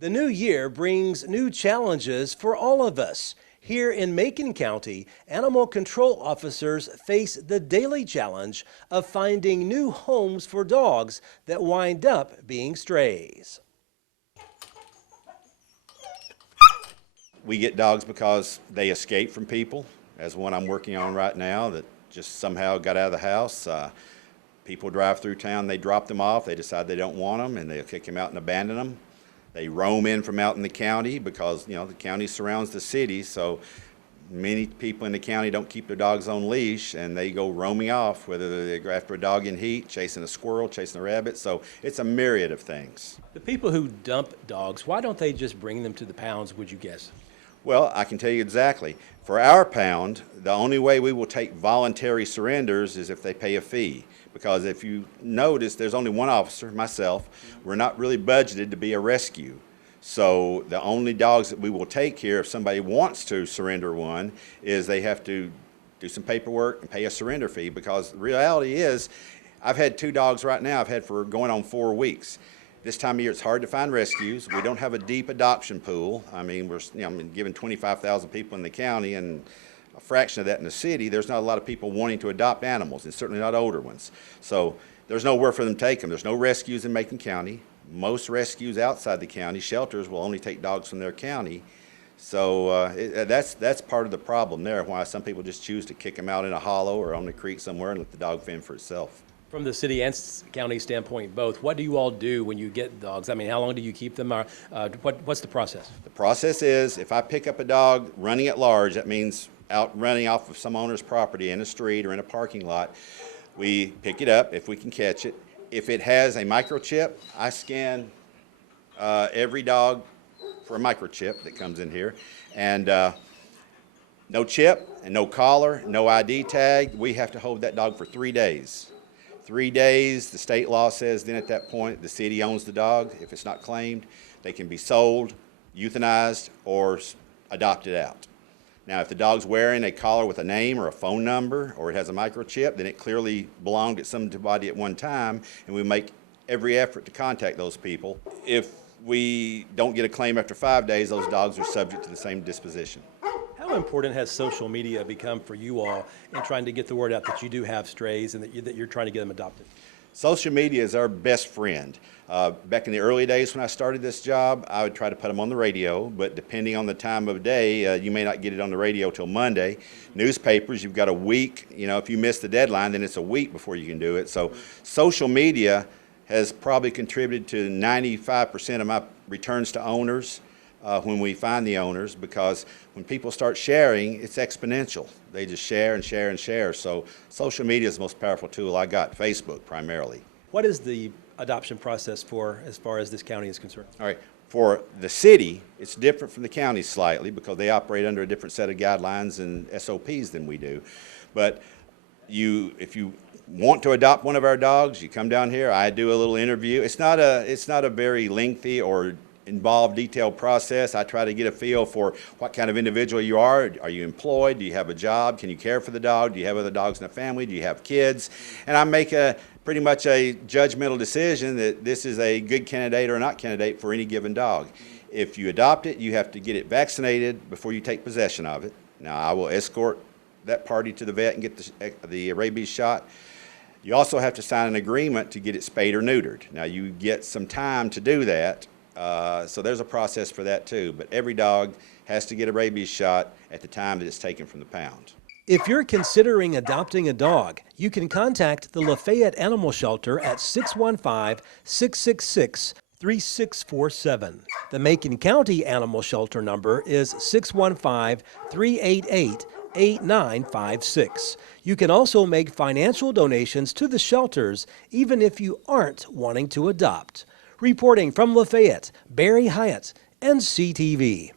The new year brings new challenges for all of us. Here in Macon County, animal control officers face the daily challenge of finding new homes for dogs that wind up being strays. We get dogs because they escape from people, as one I'm working on right now that just somehow got out of the house. People drive through town, they drop them off, they decide they don't want them, and they'll kick them out and abandon them. They roam in from out in the county because, the county surrounds the city, so many people in the county don't keep their dogs on leash, and they go roaming off, whether they go after a dog in Hiett, chasing a squirrel, chasing a rabbit, so it's a myriad of things. The people who dump dogs, why don't they just bring them to the pounds, would you guess? Well, I can tell you exactly. For our pound, the only way we will take voluntary surrenders is if they pay a fee. Because if you notice, there's only one officer, myself. We're not really budgeted to be a rescue. So the only dogs that we will take here, if somebody wants to surrender one, is they have to do some paperwork and pay a surrender fee. Because the reality is, I've had 2 dogs right now I've had for going on 4 weeks. This time of year, it's hard to find rescues. We don't have a deep adoption pool. I mean, we're given 25,000 people in the county, and a fraction of that in the city. There's not a lot of people wanting to adopt animals, and certainly not older ones. So there's nowhere for them to take them. There's no rescues in Macon County. Most rescues outside the county, shelters, will only take dogs from their county. So that's part of the problem there, why some people just choose to kick them out in a hollow or on the creek somewhere and let the dog fend for itself. From the city and county standpoint, both, what do you all do when you get dogs? I mean, how long do you keep them? What's the process? The process is, if I pick up a dog running at large, that means out running off of some owner's property in a street or in a parking lot, we pick it up if we can catch it. If it has a microchip, I scan every dog for a microchip that comes in here. And no chip and no collar, no ID tag, we have to hold that dog for 3 days. 3 days, the state law says then at that point the city owns the dog. If it's not claimed, they can be sold, euthanized, or adopted out. Now, if the dog's wearing a collar with a name or a phone number, or it has a microchip, then it clearly belonged to somebody at one time, and we make every effort to contact those people. If we don't get a claim after 5 days, those dogs are subject to the same disposition. How important has social media become for you all in trying to get the word out that you do have strays and that you're trying to get them adopted? Social media is our best friend. Back in the early days when I started this job, I would try to put them on the radio, but depending on the time of day, you may not get it on the radio till Monday. Newspapers, you've got a week. If you miss the deadline, then it's a week before you can do it. So social media has probably contributed to 95% of my returns to owners when we find the owners, because when people start sharing, it's exponential. They just share and share and share. So social media is the most powerful tool I got, Facebook primarily. What is the adoption process for as far as this county is concerned? All right. For the city, it's different from the county slightly because they operate under a different set of guidelines and SOPs than we do. But if you want to adopt one of our dogs, you come down here, I do a little interview. It's not a very lengthy or involved, detailed process. I try to get a feel for what kind of individual you are. Are you employed? Do you have a job? Can you care for the dog? Do you have other dogs in the family? Do you have kids? And I make pretty much a judgmental decision that this is a good candidate or not candidate for any given dog. If you adopt it, you have to get it vaccinated before you take possession of it. Now, I will escort that party to the vet and get the rabies shot. You also have to sign an agreement to get it spayed or neutered. Now, you get some time to do that. So there's a process for that too, but every dog has to get a rabies shot at the time that it's taken from the pound. If you're considering adopting a dog, you can contact the Lafayette Animal Shelter at 615-666-3647. The Macon County Animal Shelter number is 615-388-8956. You can also make financial donations to the shelters even if you aren't wanting to adopt. Reporting from Lafayette, Barry Hiett, NCTV.